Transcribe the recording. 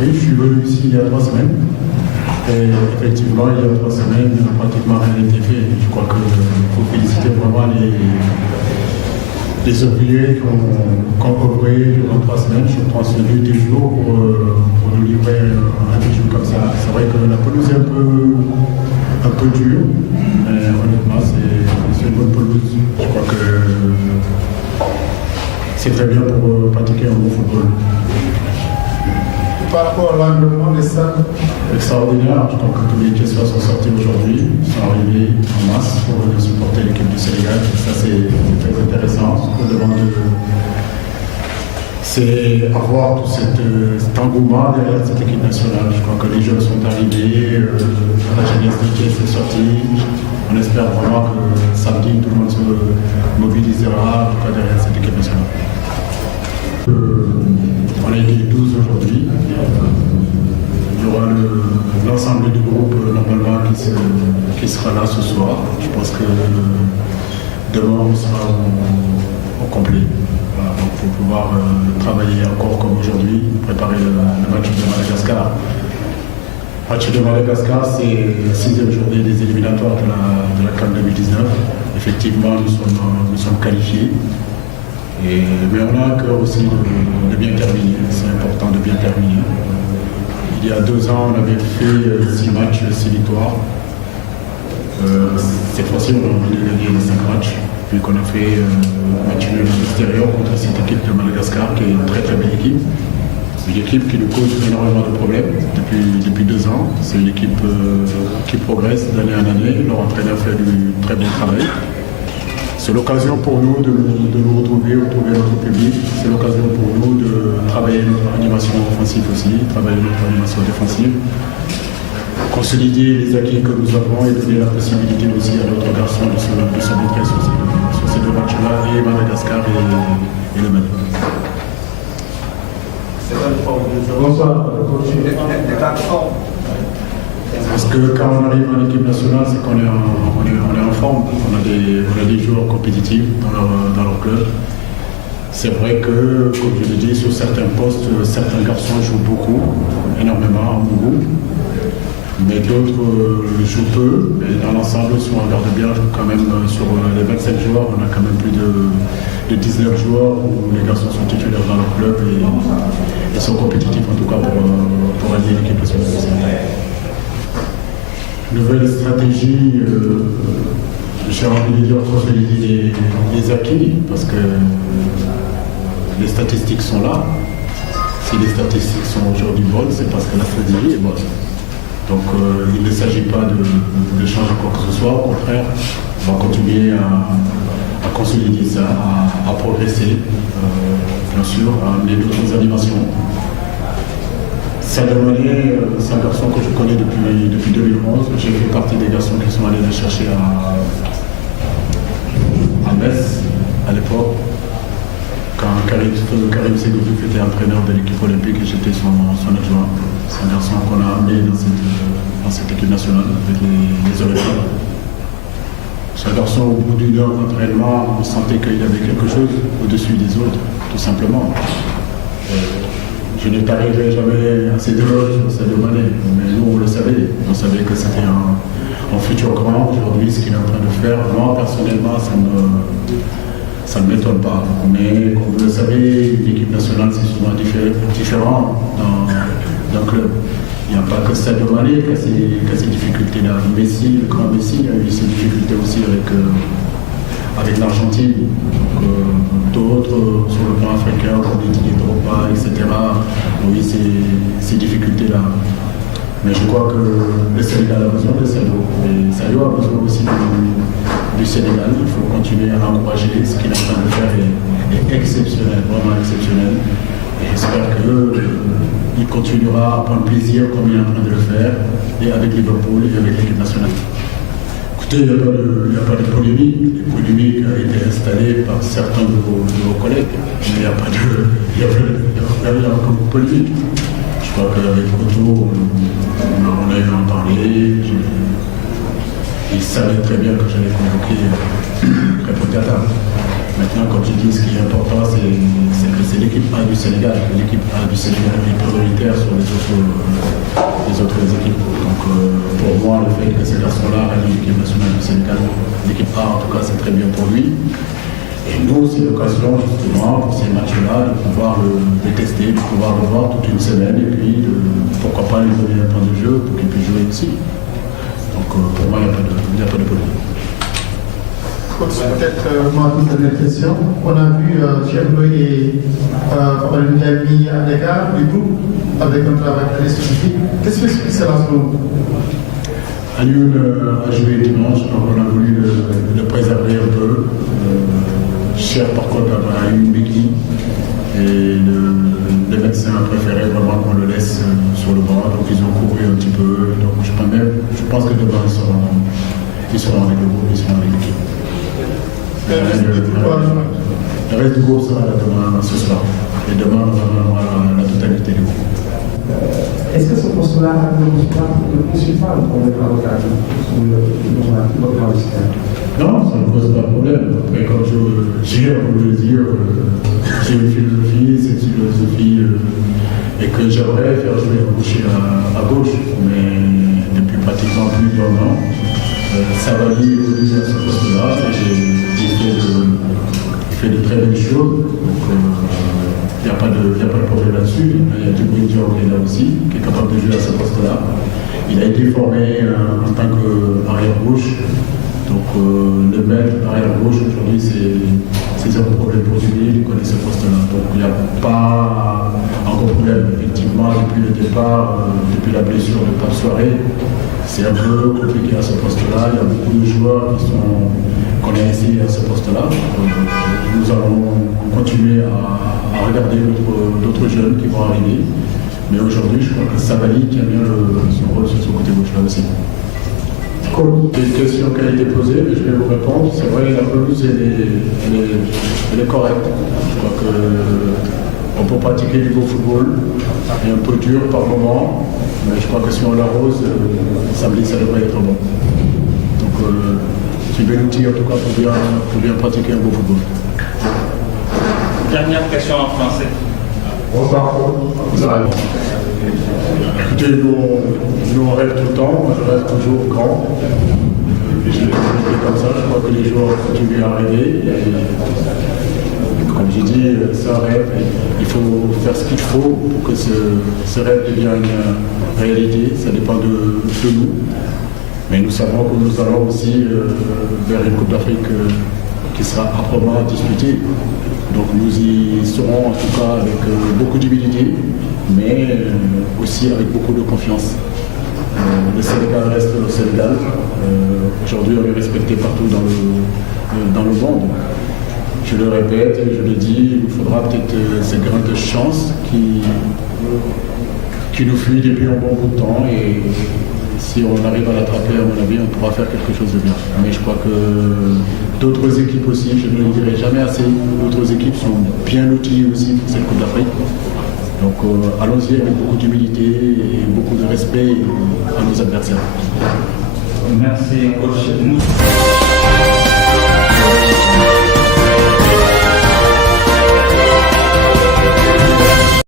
Oui, je suis venu ici il y a 3 semaines. Et effectivement, il y a 3 semaines, pratiquement rien n'était fait. Je crois qu'il faut féliciter vraiment les ouvriers qui ont œuvré durant 3 semaines. Je prends celui des jours pour nous livrer un bijou comme ça. C'est vrai que la pelouse est un peu dure, mais honnêtement, c'est une bonne pelouse. Je crois que c'est très bien pour pratiquer un bon football. Par rapport à l'environnement des stades, extraordinaire. Je crois que tous les Thiessois sont sortis aujourd'hui, sont arrivés en masse pour venir supporter l'équipe du Sénégal. Ça, c'est très intéressant. Ce qu'on demande, c'est avoir tout cet engouement derrière cette équipe nationale. Je crois que les jeunes sont arrivés, la jeunesse de Thiès est sortie. On espère vraiment que samedi, tout le monde se mobilisera en tout cas derrière cette équipe nationale. On a été 12 aujourd'hui. Il y aura l'ensemble du groupe normalement qui sera là ce soir. Je pense que demain on sera au complet. Voilà, pour pouvoir travailler encore comme aujourd'hui, préparer le match de Madagascar. Le match de Madagascar, c'est la 6e journée des éliminatoires de la CAN 2019. Effectivement, nous sommes qualifiés. Mais on a un cœur aussi de bien terminer, c'est important de bien terminer. Il y a 2 ans, on avait fait 6 matchs, 6 victoires. Cette fois-ci, on a envie de gagner les 5 matchs, vu qu'on a fait match nul à l'extérieur contre cette équipe de Madagascar, qui est une très très belle équipe. Une équipe qui nous cause énormément de problèmes depuis 2 ans. C'est une équipe qui progresse d'année en année. Leur entraîneur fait du très bon travail. C'est l'occasion pour nous de nous retrouver notre public. C'est l'occasion pour nous de travailler notre animation offensive aussi, travailler notre animation défensive, consolider les acquis que nous avons et donner la possibilité aussi à d'autres garçons de se montrer sur ces 2 matchs-là, et Madagascar et le Mali. bonsoir. Parce que quand on arrive en équipe nationale, c'est qu'on est en forme. On a des joueurs compétitifs dans leur club. C'est vrai que, comme je l'ai dit, sur certains postes, certains garçons jouent beaucoup, énormément, en goût. Mais d'autres jouent peu. Et dans l'ensemble, si on regarde bien, quand même, sur les 27 joueurs, on a quand même plus de 19 joueurs où les garçons sont titulaires dans leur club et sont compétitifs en tout cas pour allier l'équipe nationale. Nouvelle stratégie, j'ai envie de dire consolider les acquis, parce que les statistiques sont là. Si les statistiques sont aujourd'hui bonnes, c'est parce que la stratégie est bonne. Donc il ne s'agit pas de changer quoi que ce soit, au contraire, on va continuer à consolider ça, à progresser, bien sûr, à amener d'autres animations. Sadio Mané, c'est un garçon que je connais depuis 2011. J'ai fait partie des garçons qui sont allés le chercher à Metz à l'époque, quand Karim Segovic était entraîneur de l'équipe olympique et j'étais son adjoint. C'est un garçon qu'on a amené dans cette équipe nationale avec les Olympiques. C'est un garçon, au bout d'une heure d'entraînement, on sentait qu'il avait quelque chose au-dessus des autres, tout simplement. Je ne t'arriverai jamais à ces éloges sur Sadio Mané, mais nous on le savait. On savait que c'était un futur grand. Aujourd'hui, ce qu'il est en train de faire, moi personnellement, ça ne m'étonne pas. Mais comme vous le savez, l'équipe nationale c'est souvent différent d'un club. Il n'y a pas que Sadio Mané qui a ces difficultés-là. Messi, le grand Messi, a eu ces difficultés aussi avec l'Argentine. D'autres sur le plan africain, comme Didier Drogba, etc., ont eu ces difficultés-là. Mais je crois que le Sénégal a besoin de Sadio. Et Sadio a besoin aussi du Sénégal. Il faut continuer à encourager. Ce qu'il est en train de faire est exceptionnel, vraiment exceptionnel. Et j'espère qu'il continuera à prendre plaisir comme il est en train de le faire, et avec Liverpool et avec l'équipe nationale. Écoutez, il n'y a pas de polémique. Les polémiques ont été installées par certains de vos collègues, mais il n'y a pas de polémique. Je crois qu'avec Otto, on a eu en parler. Il savait très bien que j'allais convoquer Crépin Diatta. Maintenant, comme je dis, ce qui est important, c'est que c'est l'équipe A du Sénégal. L'équipe A du Sénégal est prioritaire sur les autres équipes. Donc, pour moi, le fait que ces garçons-là aillent l'équipe nationale du Sénégal, l'équipe A, en tout cas, c'est très bien pour lui. Et nous, c'est l'occasion, justement, pour ces matchs-là, de pouvoir le tester, de pouvoir le voir toute une semaine, et puis, pourquoi pas, lui donner un temps de jeu pour qu'il puisse jouer ici. Donc, pour moi, il n'y a pas de problème. Peut-être moi, une dernière question. On a vu Cherno et Paul mis à l'égard du groupe avec un travail très spécifique. Qu'est-ce que c'est cela pour vous? Alioune a joué dimanche, donc on a voulu le préserver un peu. Cher, par contre, a eu une béquille et le médecin a préféré vraiment qu'on le laisse sur le banc. Donc ils ont couru un petit peu. Donc je pense que demain ils seront avec le groupe, ils seront avec l'équipe. Le reste du groupe sera là demain, ce soir. Et demain, on aura la totalité du groupe. Est-ce que ce postulat ne poursuit pas le problème avocat sur le plan système? Non, ça ne pose pas de problème. Après, comme je veux dire, j'ai une philosophie, cette philosophie et que j'aimerais faire jouer un gaucher à gauche, mais depuis pratiquement plus d'un an, Savali évolue à ce poste-là et il fait de très belles choses. Donc, il n'y a pas de problème là-dessus. Il y a Djibril Dior qui est là aussi, qui est capable de jouer à ce poste-là. Il a été formé en tant qu'arrière-gauche. Donc le mettre arrière-gauche aujourd'hui, c'est zéro problème pour lui, il connaît ce poste-là. Donc il n'y a pas encore de problème. Effectivement, depuis le départ, depuis la blessure de Pape Soirée, c'est un peu compliqué à ce poste-là. Il y a beaucoup de joueurs qu'on a essayé à ce poste-là. Nous allons continuer à regarder d'autres jeunes qui vont arriver. Mais aujourd'hui, je crois que Savali qui a bien son rôle sur ce côté gauche-là aussi. C'est une question qui a été posée, mais je vais vous répondre. C'est vrai, la pelouse, elle est correcte. Je crois qu'on peut pratiquer du beau football. Il est un peu dur par moment, mais je crois que si on l'arrose, samedi, ça devrait être bon. Donc, c'est bien outil en tout cas pour bien pratiquer un beau football. Dernière question en français. Bonsoir. Écoutez, nous on rêve tout le temps, moi je reste toujours grand. Et je l'ai comme ça, je crois que les joueurs continuent à rêver. Et comme j'ai dit, c'est un rêve. Il faut faire ce qu'il faut pour que ce rêve devienne une réalité. Ça dépend de nous. Mais nous savons que nous allons aussi vers une Coupe d'Afrique qui sera âprement disputée. Donc nous y serons en tout cas avec beaucoup d'humilité, mais aussi avec beaucoup de confiance. Le Sénégal reste le Sénégal. Aujourd'hui, on est respecté partout dans le monde. Je le répète, je le dis, il faudra peut-être cette grande chance qui nous fuit depuis un bon bout de temps. Et si on arrive à l'attraper, à mon avis, on pourra faire quelque chose de bien. Mais je crois que d'autres équipes aussi, je ne le dirai jamais assez, d'autres équipes sont bien outillées aussi pour cette Coupe d'Afrique. Donc allons-y avec beaucoup d'humilité et beaucoup de respect à nos adversaires. Merci, coach.